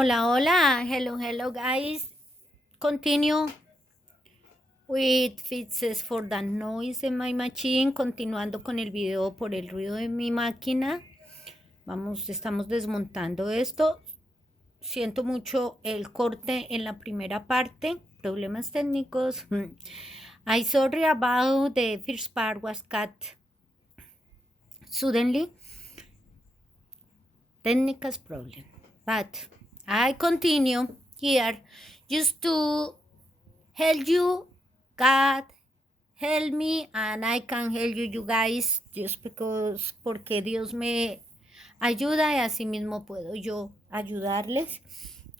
Hola, hola, hello guys. Continue with fixes for the noise in my machine. Continuando con el video por el ruido de mi máquina. Estamos desmontando esto. Siento mucho el corte en la primera parte. Problemas técnicos. I sorry about the first part was cut suddenly. Technical problem. But I continue here just to help you. God help me and I can help you guys just because porque Dios me ayuda y así mismo puedo yo ayudarles.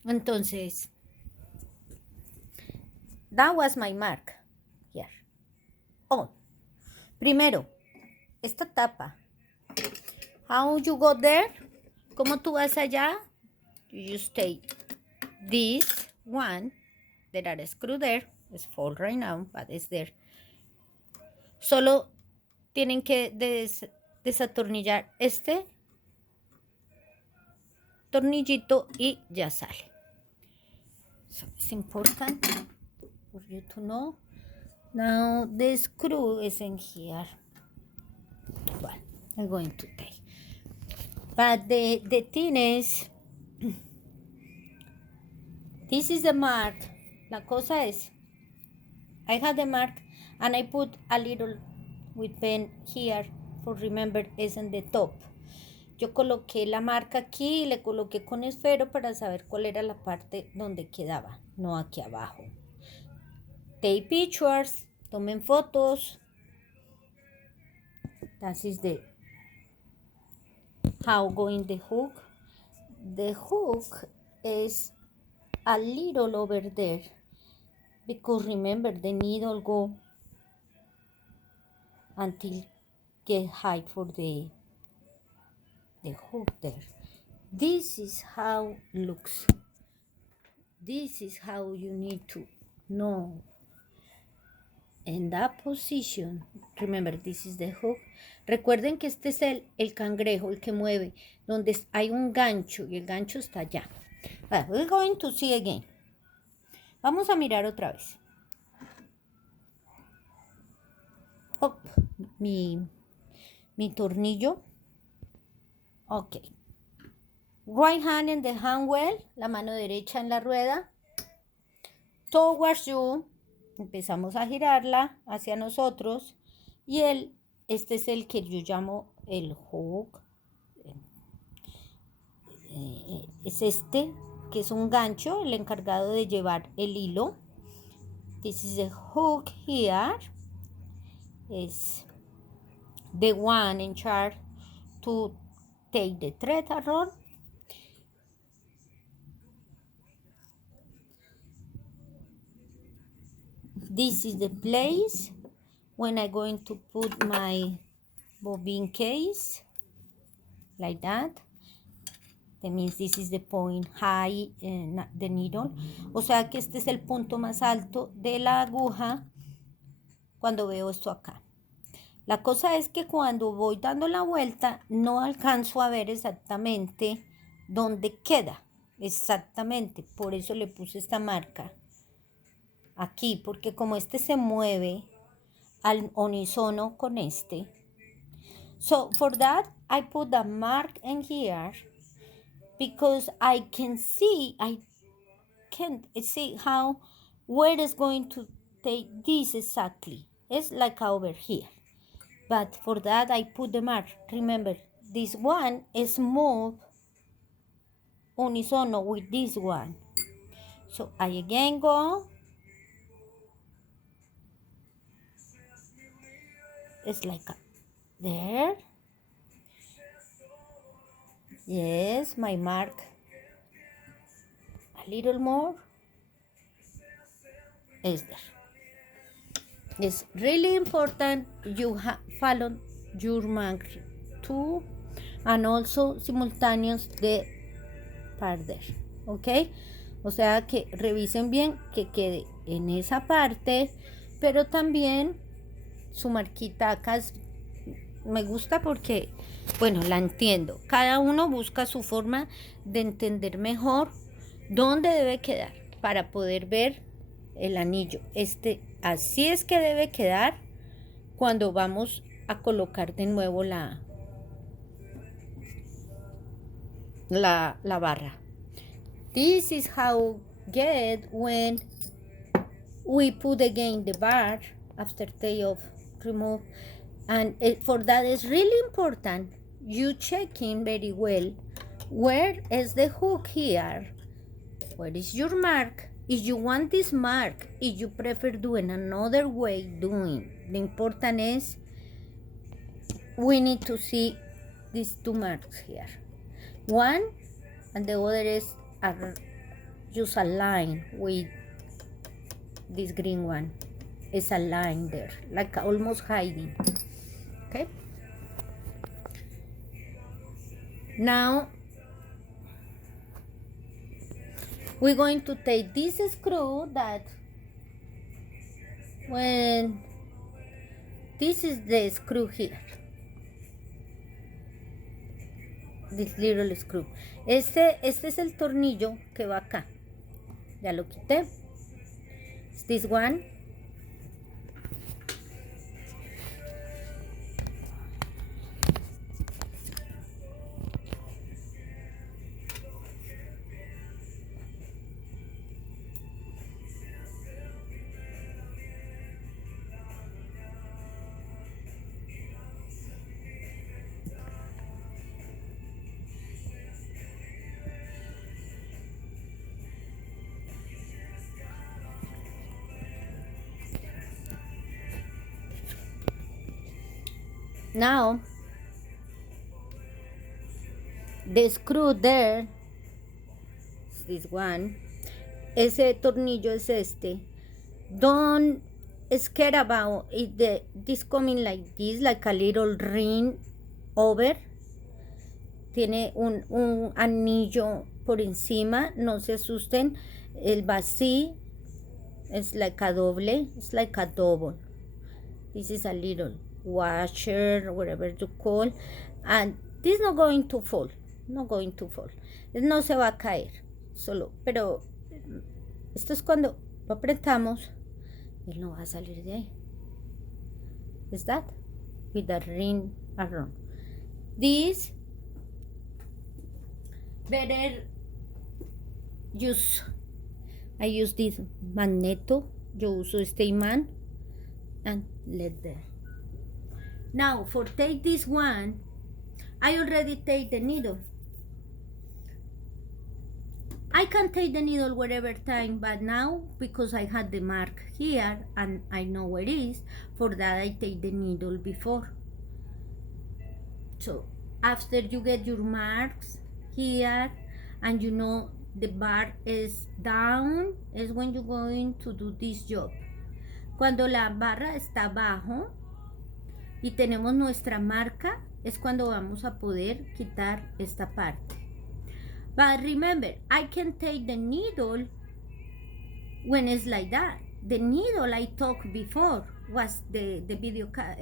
Entonces, that was my mark here. Oh, primero, esta tapa. How you go there? ¿Cómo tú vas allá? You just take this one. There are screw there. It's full right now, but it's there. Solo tienen que desatornillar este tornillito y ya sale. So it's important for you to know. Now the screw is in here. Well, I'm going to take. But the thing is, this is the mark. La cosa es, I have the mark and I put a little with pen here for remember is in the top. Yo coloqué la marca aquí y le coloqué con esfero para saber cuál era la parte donde quedaba, no aquí abajo. Take pictures, tomen fotos. That is the how going the hook. The hook is a little over there because remember the needle go until get high for the hook there. This is how looks. This is how you need to know. In that position, remember this is the hook. Recuerden que este es el cangrejo, el que mueve, donde hay un gancho y el gancho está allá. We're going to see again. Vamos a mirar otra vez. Hop, mi tornillo. Ok. Right hand in the handwheel, la mano derecha en la rueda. Towards you. Empezamos a girarla hacia nosotros. Y este es el que yo llamo el hook. Es este, que es un gancho, el encargado de llevar el hilo. This is the hook here. Is the one in charge to take the thread around. This is the place when I'm going to put my bobbin case, like that. That means this is the point high in the needle. O sea que este es el punto más alto de la aguja cuando veo esto acá. La cosa es que cuando voy dando la vuelta no alcanzo a ver exactamente dónde queda. Exactamente, por eso le puse esta marca aquí, porque como este se mueve al unísono con este. So for that I put the mark in here because I can't see how where is going to take this exactly. It's like over here. But for that I put the mark. Remember, this one is moved unisono with this one. So I again go. It's like there. Yes, my mark. A little more. Is there. It's really important you follow your mark too, and also simultaneous the part there. ¿Ok? O sea que revisen bien que quede en esa parte, pero también su marquita acá me gusta porque, bueno, la entiendo. Cada uno busca su forma de entender mejor ¿Dónde debe quedar? Para poder ver el anillo. Así es que debe quedar cuando vamos a colocar de nuevo la barra. This is how get when we put again the bar after take off, remove. And for that is really important, you checking very well where is the hook here, where is your mark. If you want this mark, if you prefer doing another way doing, the important is we need to see these two marks here. One and the other is just a line with this green one. It's a line there, like almost hiding. Okay. Now we're going to take this screw that when this is the screw here. This little screw. Este es el tornillo que va acá. Ya lo quité. It's this one. Now, the screw there, this one, ese tornillo es este. Don't scare about it, this coming like this, like a little ring over. Tiene un anillo por encima, no se asusten. El vacío es like a doble, it's like a double. This is a little washer, whatever you call, and this is not going to fall, no se va a caer, solo, pero esto es cuando lo apretamos, él no va a salir de ahí. Is that? With the ring around. This, better I use this magneto, yo uso este imán, and let there. Now for take this one, I already take the needle. I can take the needle whatever time, but now because I had the mark here and I know where it is, for that I take the needle before. So after you get your marks here and you know the bar is down, is when you're going to do this job. Cuando la barra está abajo y tenemos nuestra marca, es cuando vamos a poder quitar esta parte. But remember, I can take the needle when it's like that. The needle I talked before was the video cut.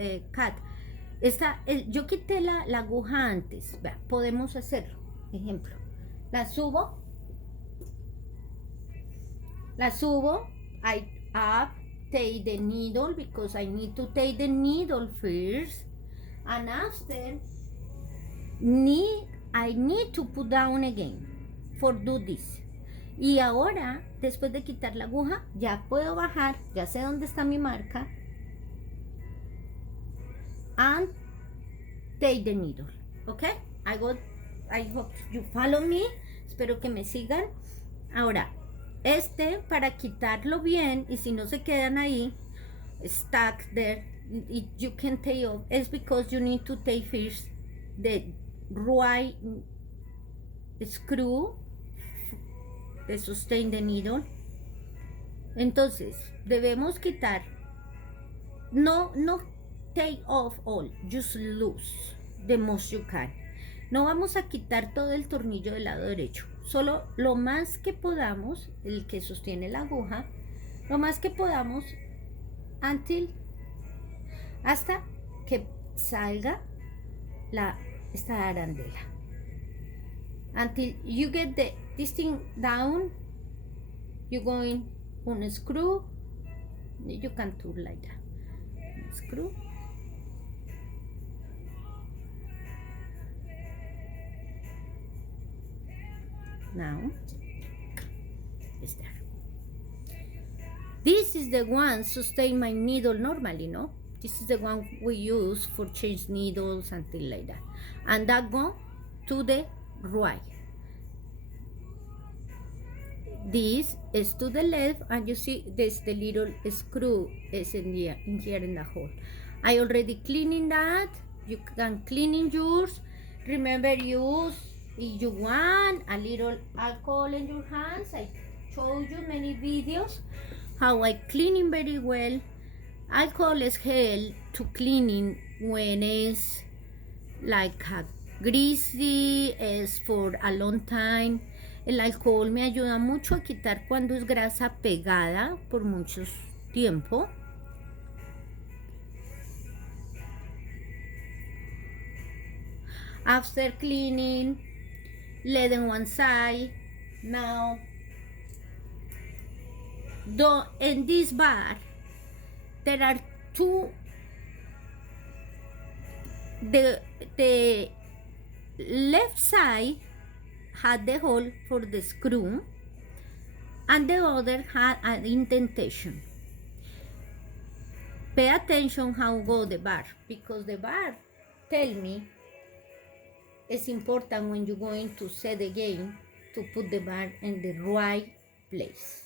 Yo quité la aguja antes. Vea, podemos hacerlo. Ejemplo, la subo, I up, take the needle because I need to take the needle first, and after I need to put down again for do this. Y ahora, después de quitar la aguja, ya puedo bajar, ya sé dónde está mi marca, and take the needle. Okay? I hope you follow me. Espero que me sigan. Ahora, para quitarlo bien, y si no se quedan ahí, stuck there, you can take off, it's because you need to take first the right screw to sustain the needle. Entonces, debemos quitar, no take off all, just loose the most you can. No vamos a quitar todo el tornillo del lado derecho, solo lo más que podamos, el que sostiene la aguja, lo más que podamos hasta que salga esta arandela. until you get this thing down. You're going on screw. You can turn like that. Screw. Now it's there. This is the one sustain my needle normally, no? This is the one we use for change needles and things like that. And that go to the right. This is to the left, and you see there's the little screw is in here in the hole. I already cleaning that. You can clean in yours. Remember, use if you want a little alcohol in your hands. I showed you many videos how I cleaning very well. Alcohol is help to cleaning when it's like a greasy, is for a long time. El alcohol me ayuda mucho a quitar cuando es grasa pegada por mucho tiempo. After cleaning, let them one side. Now, in this bar, there are two. The left side had the hole for the screw, and the other had an indentation. Pay attention how go the bar, because the bar tell me it's important when you're going to set the game to put the bar in the right place.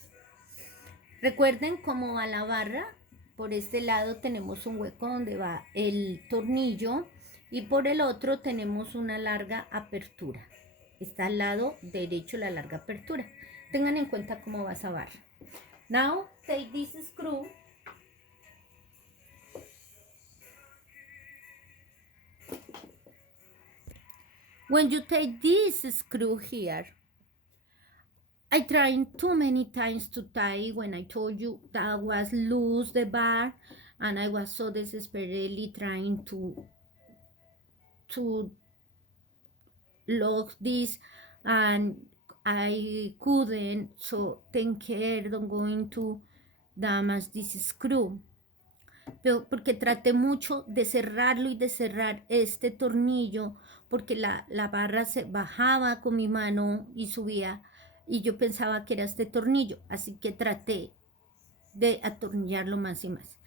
Recuerden cómo va la barra. Por este lado tenemos un hueco donde va el tornillo y por el otro tenemos una larga apertura. Está al lado derecho la larga apertura. Tengan en cuenta cómo va esa barra. Now take this screw. When you take this screw here, I tried too many times to tie when I told you that was loose the bar, and I was so desperately trying to lock this, and I couldn't, so take care, don't going to damage this screw. Pero porque traté mucho de cerrarlo y de cerrar este tornillo, porque la barra se bajaba con mi mano y subía, y yo pensaba que era este tornillo, así que traté de atornillarlo más y más.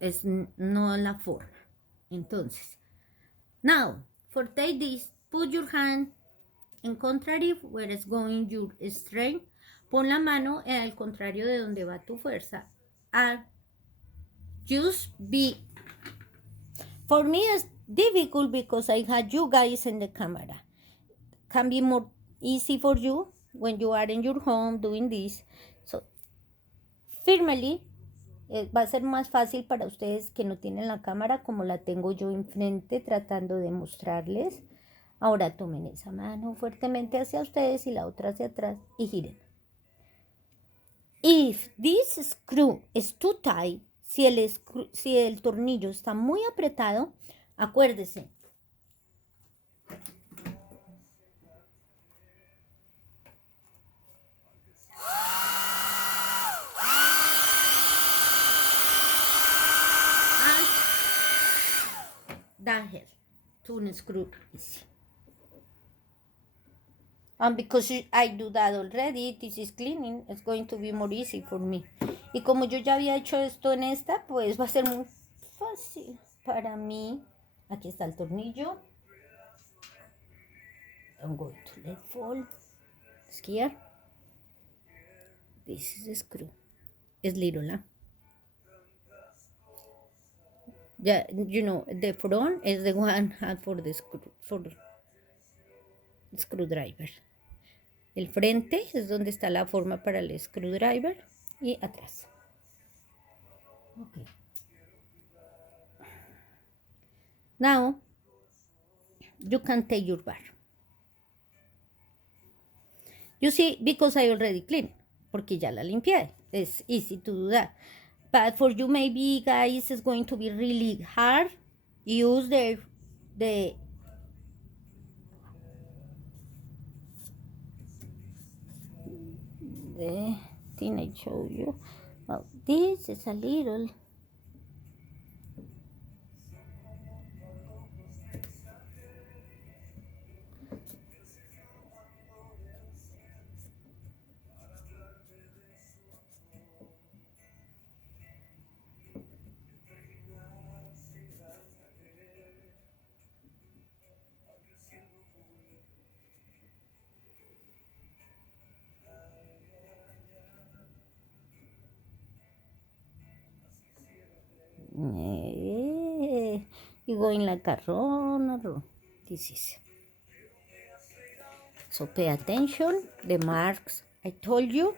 Es no la forma. Entonces, now, for take this, put your hand in contrary where it's going your strength. Pon la mano al contrario de donde va tu fuerza. And just be. For me, it's difficult because I had you guys in the camera. Can be more easy for you when you are in your home doing this. So, firmly, va a ser más fácil para ustedes que no tienen la cámara como la tengo yo enfrente tratando de mostrarles. Ahora tomen esa mano fuertemente hacia ustedes y la otra hacia atrás y giren. If this screw is too tight, si el tornillo está muy apretado, acuérdese. That helps to unscrew easy. And because I do that already, this is cleaning, it's going to be more easy for me. Y como yo ya había hecho esto en esta, pues va a ser muy fácil para mí. Aquí está el tornillo. I'm going to let fall. It's here. This is the screw. It's little, huh? Yeah, you know, the front is the one for the screwdriver. El frente es donde está la forma para el screwdriver y atrás. Okay. Now, you can take your bar. You see, because I already cleaned, porque ya la limpié. It's easy to do that. But for you, maybe, guys, it's going to be really hard. Use the the thing I showed you. Well, this is a little. You going like a runner. This is. So pay attention. The marks I told you.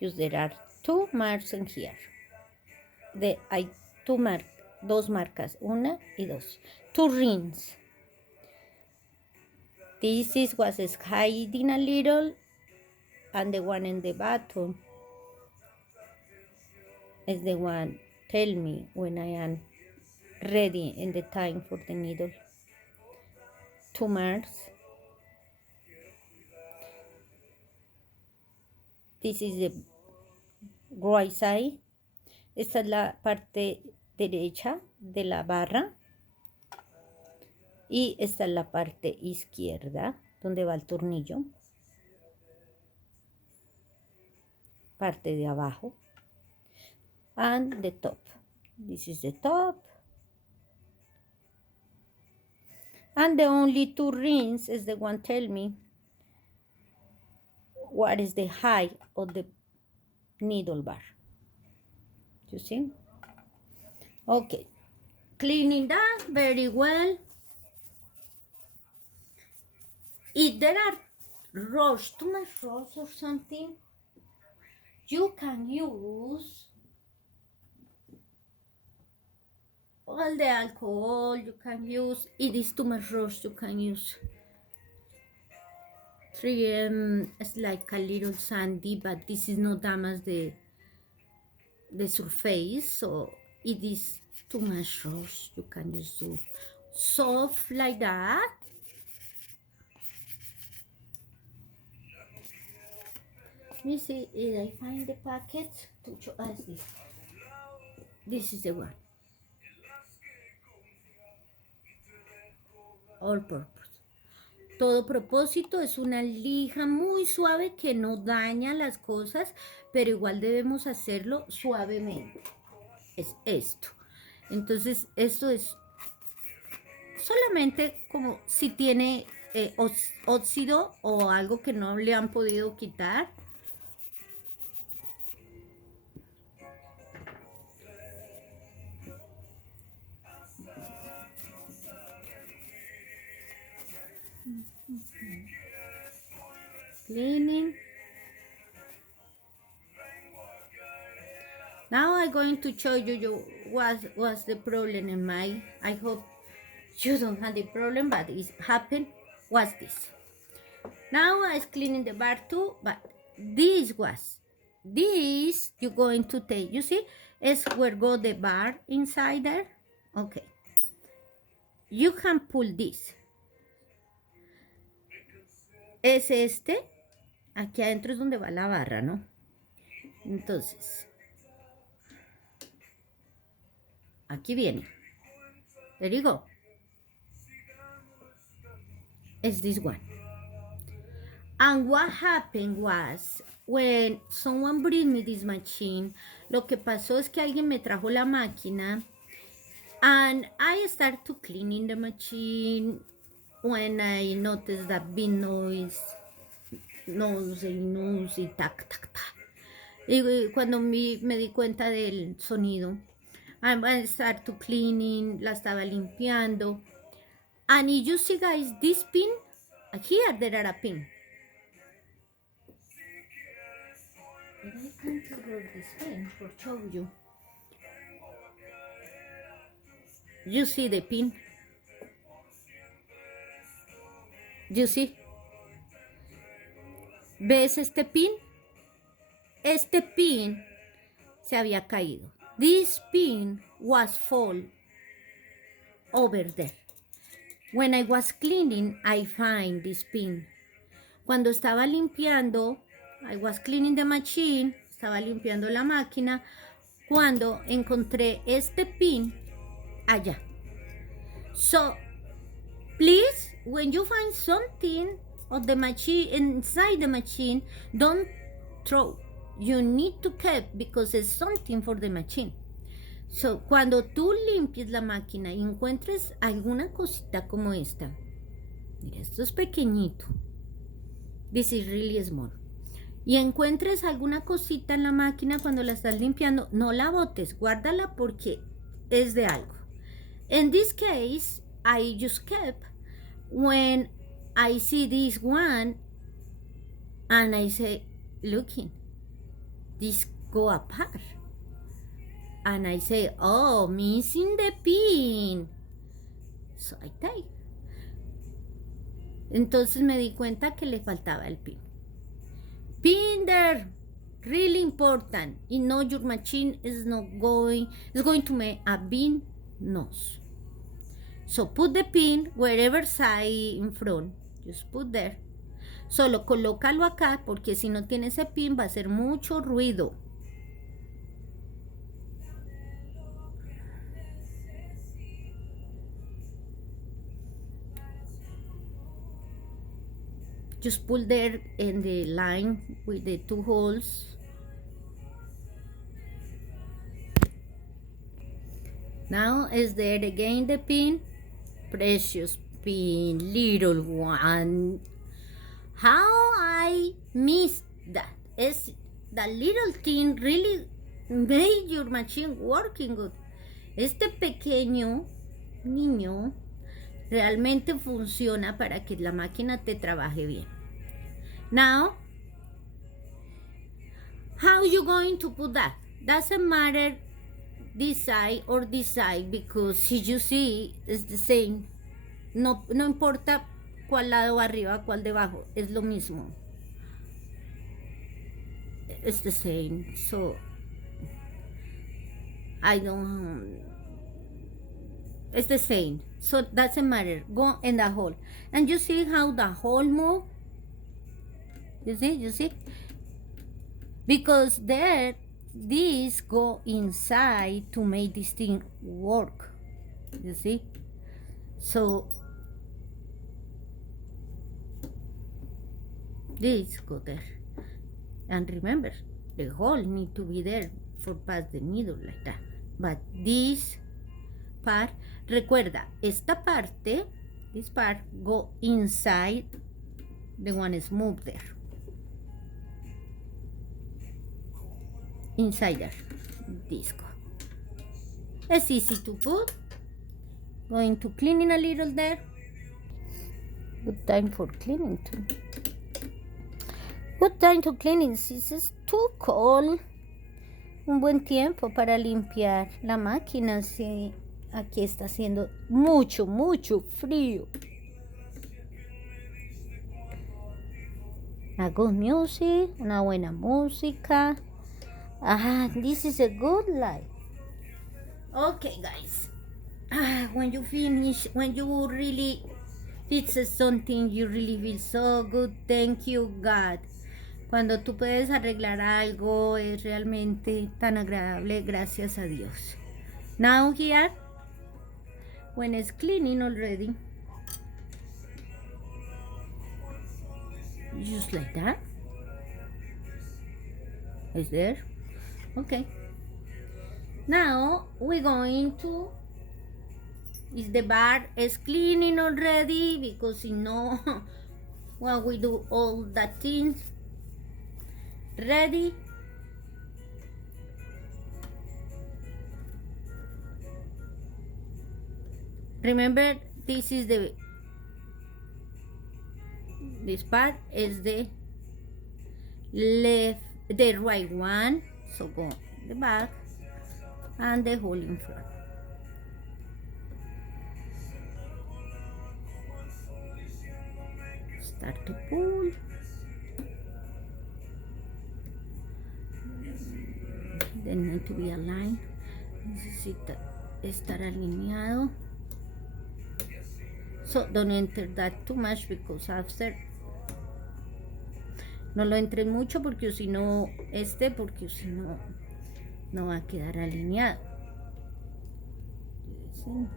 Use there are 2 marks in here. Hay 2 dos marcas, una y dos. 2 rings. This is was hiding a little, and the one in the bottom is the one tell me when I am ready in the time for the needle. 2 marks. This is the right side. Esta es la parte derecha de la barra. Y esta es la parte izquierda, donde va el tornillo. Parte de abajo. And the top. This is the top. And the only 2 rings is the one tell me what is the height of the needle bar. You see? Okay. Cleaning that very well. If there are too much rust or something, you can use all the alcohol. You can use, it is too much rust, you can use 3M. It's like a little sandy, but this is not damage the surface, so it is too much rust. You can use to soft like that. Let me see if I find the packet to show us this. This is the one. All purpose. Todo propósito, es una lija muy suave que no daña las cosas, pero igual debemos hacerlo suavemente. Es esto. Entonces, esto es solamente como si tiene óxido o algo que no le han podido quitar. Cleaning. Now I'm going to show you what's the problem in my. I hope you don't have the problem, but it happened. What's this? Now I'm cleaning the bar too, but this you're going to take. You see, is where go the bar inside there. Okay. You can pull this. Es este. Aquí adentro es donde va la barra, ¿no? Entonces, aquí viene. There you go. It's this one. And what happened was, when someone brought me this machine, lo que pasó es que alguien me trajo la máquina, and I started to cleaning the machine when I noticed that big noise, y tac, tac, tac. Y cuando me di cuenta del sonido, I started to cleaning, la estaba limpiando. And you see, guys, this pin, here there are a pin. But I can't roll this pen for show you. You see the pin? You see? ¿Ves este pin? Este pin se había caído. This pin was fall over there. When I was cleaning, I find this pin. Cuando estaba limpiando, I was cleaning the machine, estaba limpiando la máquina, cuando encontré este pin allá. So, please, when you find something of the machine inside the machine, don't throw. You need to keep because it's something for the machine. So, cuando tú limpies la máquina y encuentres alguna cosita como esta, mira, esto es pequeñito. This is really small. Y encuentres alguna cosita en la máquina cuando la estás limpiando, no la botes, guárdala porque es de algo. In this case, I just kept when I see this one and I say, looking, this go apart. And I say, oh, missing the pin. So I take. Entonces me di cuenta que le faltaba el pin. Pin there, really important. You know your machine is going to make a bin nose. So put the pin wherever side in front. Just put there. Solo colócalo acá porque si no tiene ese pin va a hacer mucho ruido. Just pull there in the line with the two holes. Now is there again the pin. Precious pin, little one. How I missed that. Is that little thing really made your machine working good. Este pequeño niño realmente funciona para que la máquina te trabaje bien. Now, how you going to put that? Doesn't matter this side or this side because you see it's the same. No importa cuál lado arriba, cuál debajo, es lo mismo. It's the same. So I don't. It's the same. So doesn't matter. Go in the hole. And you see how the hole move? You see? Because there, these go inside to make this thing work. You see? So, this go there. And remember, the hole need to be there for past the needle like that. But this part, recuerda, esta parte, this part go inside the one is moved there. Inside there, this go. It's easy to put. Going to cleaning a little there. Good time for cleaning too. Good time to cleaning. This is too cold. Un buen tiempo para limpiar la máquina. Sí. Aquí está haciendo mucho frío. A good music, una buena música. This is a good life. Okay, guys. When you finish, when you really fix something, you really feel so good. Thank you, God. Cuando tú puedes arreglar algo, es realmente tan agradable. Gracias a Dios. Now here, when it's cleaning already, just like that. Is there? Okay. Now we're going to, is the bar is cleaning already? Because you know, when we do all that things ready. Remember, this is this part is the left, the right one. So go the back and the hole in front. Start to pull. They need to be aligned. Necesita estar alineado. So don't enter that too much because after No lo entres mucho porque si no, porque si no, no va a quedar alineado. Eso,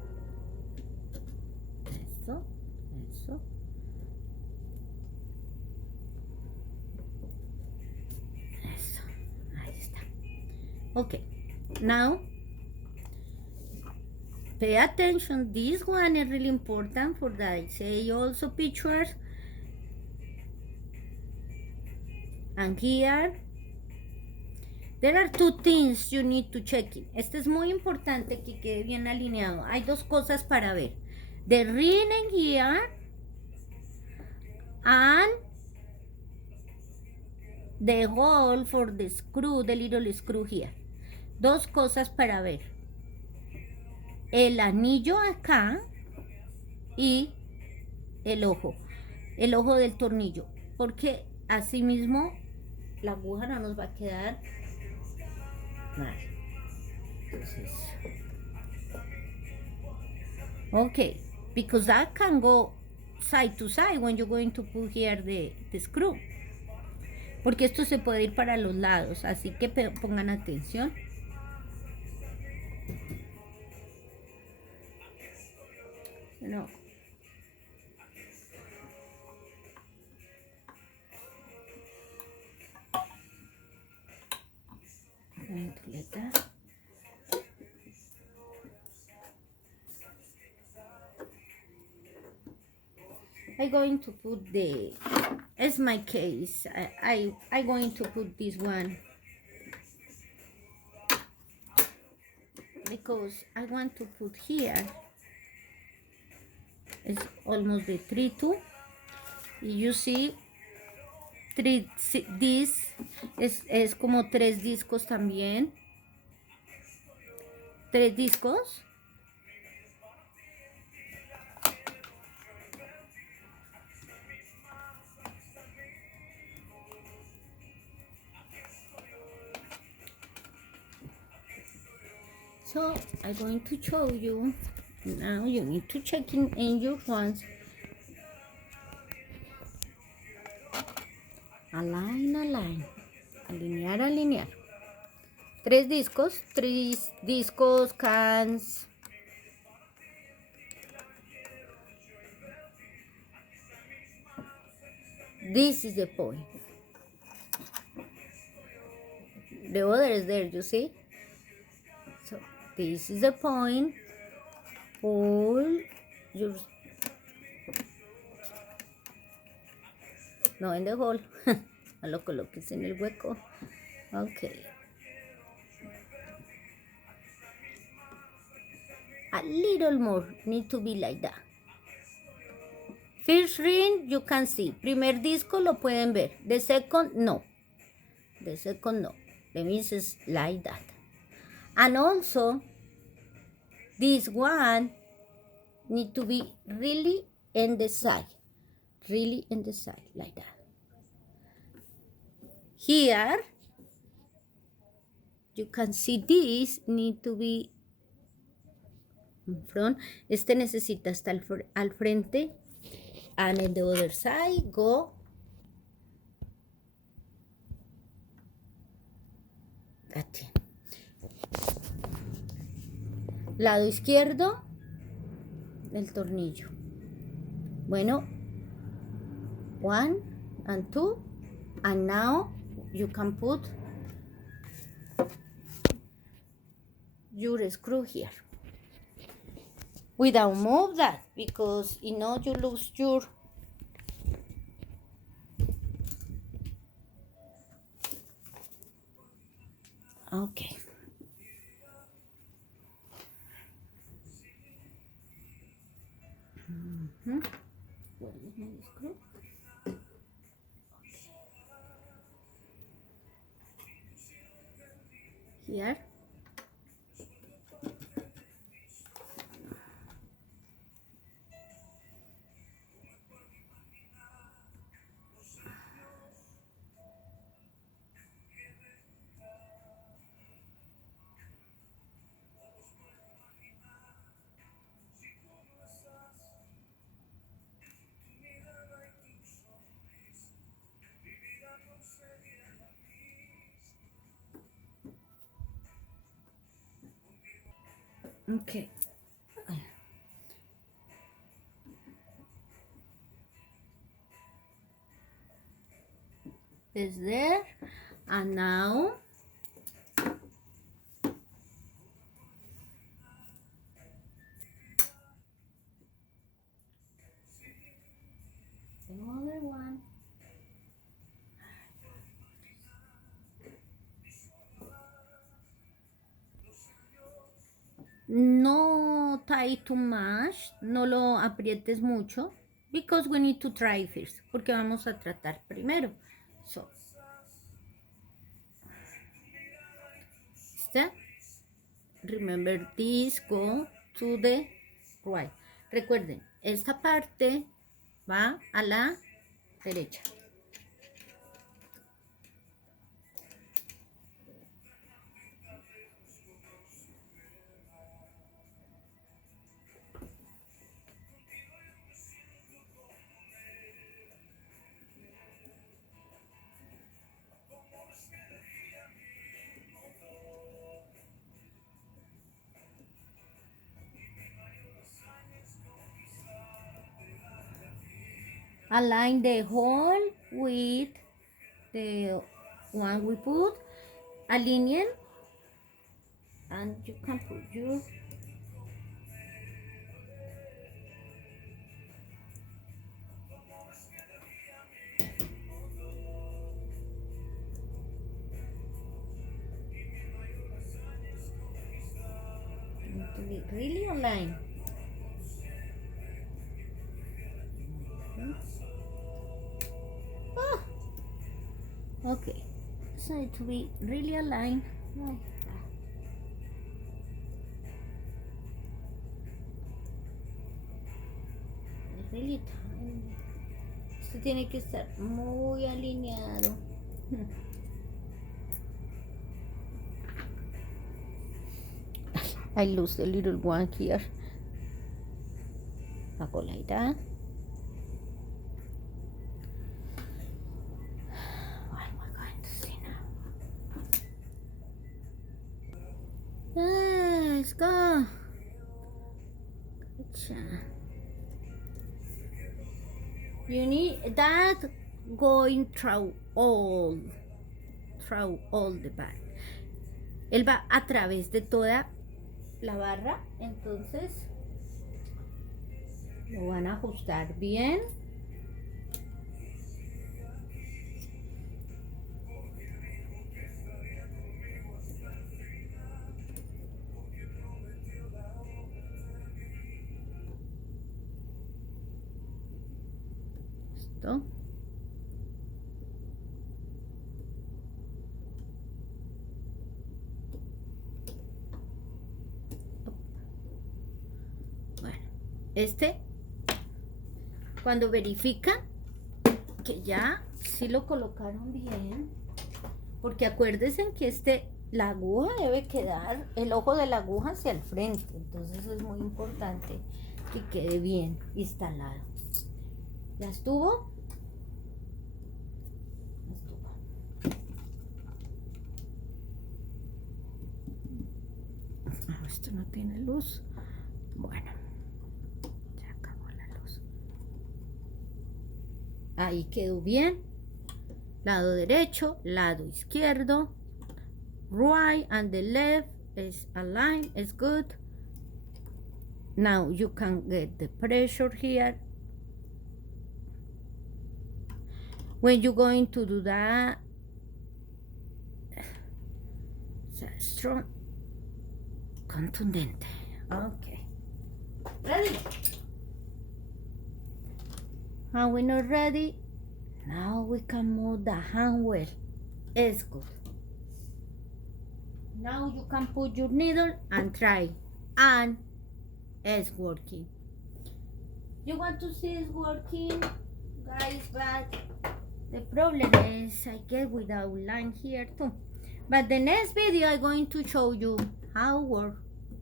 eso. Eso, ahí está. Okay, now pay attention. This one is really important for that. I say also pictures. And here, there are two things you need to check in. Este es muy importante que quede bien alineado. Hay dos cosas para ver. The ring in here and the hole for the screw, the little screw here. Dos cosas para ver. El anillo acá y el ojo del tornillo, porque así mismo la aguja no nos va a quedar mal. Entonces, okay, because that can go side to side when you're going to put here the screw, porque esto se puede ir para los lados, así que pongan atención. No. I'm going to put it's my case. I'm going to put this one because I want to put here. It's almost the 3-2. You see, this es como 3 discos también. 3 discos. So I'm going to show you. Now you need to check in your ones. Align. Alinear. 3 discos, cans. This is the point. The other is there, you see? So this is the point. Pull your... No en the hole. No lo coloques en el hueco. Okay. A little more. Need to be like that. First ring, you can see. Primer disco lo pueden ver. The second, no. The second, no. The means is like that. And also, this one need to be really in the side. Really in the side, like that. Here, you can see this need to be in front. Este necesita estar al frente. And in the other side, go. Aquí. Lado izquierdo del tornillo. Bueno, 1 and 2, and now you can put your screw here. Without move that, because you know you lose your... Okay. Where is my screw? Okay. Here. Okay. It's there, and now the other one. No tie too much, no lo aprietes mucho, because we need to try first, porque vamos a tratar primero. So, step. Remember this, go to the right. Recuerden, esta parte va a la derecha. Align the hole with the one we put, align, and you can put your to be really aligned. Okay, so it to be really aligned. It's really tiny. Esto tiene que estar muy alineado. I lose the little one here. I'll go like that. What am I going to see now? Let's go. Good job. You need that going through all the bar. Él va a través de toda la barra, entonces lo van a ajustar bien. Listo. Cuando verifican que ya sí lo colocaron bien, porque acuérdense que la aguja debe quedar, el ojo de la aguja hacia el frente, entonces es muy importante que quede bien instalado. ¿Ya estuvo? Esto no tiene luz. Bueno. Ahí quedó bien. Lado derecho, lado izquierdo. Right and the left is aligned, is good. Now you can get the pressure here. When you're going to do that, strong, contundente. Okay. Ready? And we're not ready. Now we can move the hand well. It's good. Now you can put your needle and try. And it's working. You want to see it's working, guys, but the problem is I get without line here too. But the next video I'm going to show you how to work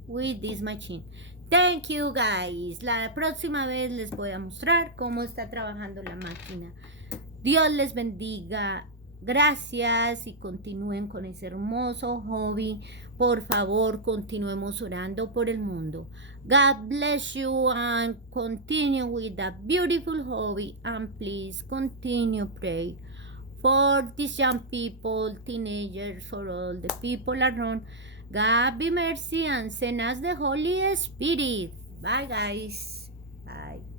with this machine. Thank you, guys. La próxima vez les voy a mostrar cómo está trabajando la máquina. Dios les bendiga. Gracias y continúen con ese hermoso hobby. Por favor, continuemos orando por el mundo. God bless you and continue with that beautiful hobby, and please continue pray for these young people, teenagers, for all the people around. God be mercy and send us the Holy Spirit. Bye guys. Bye.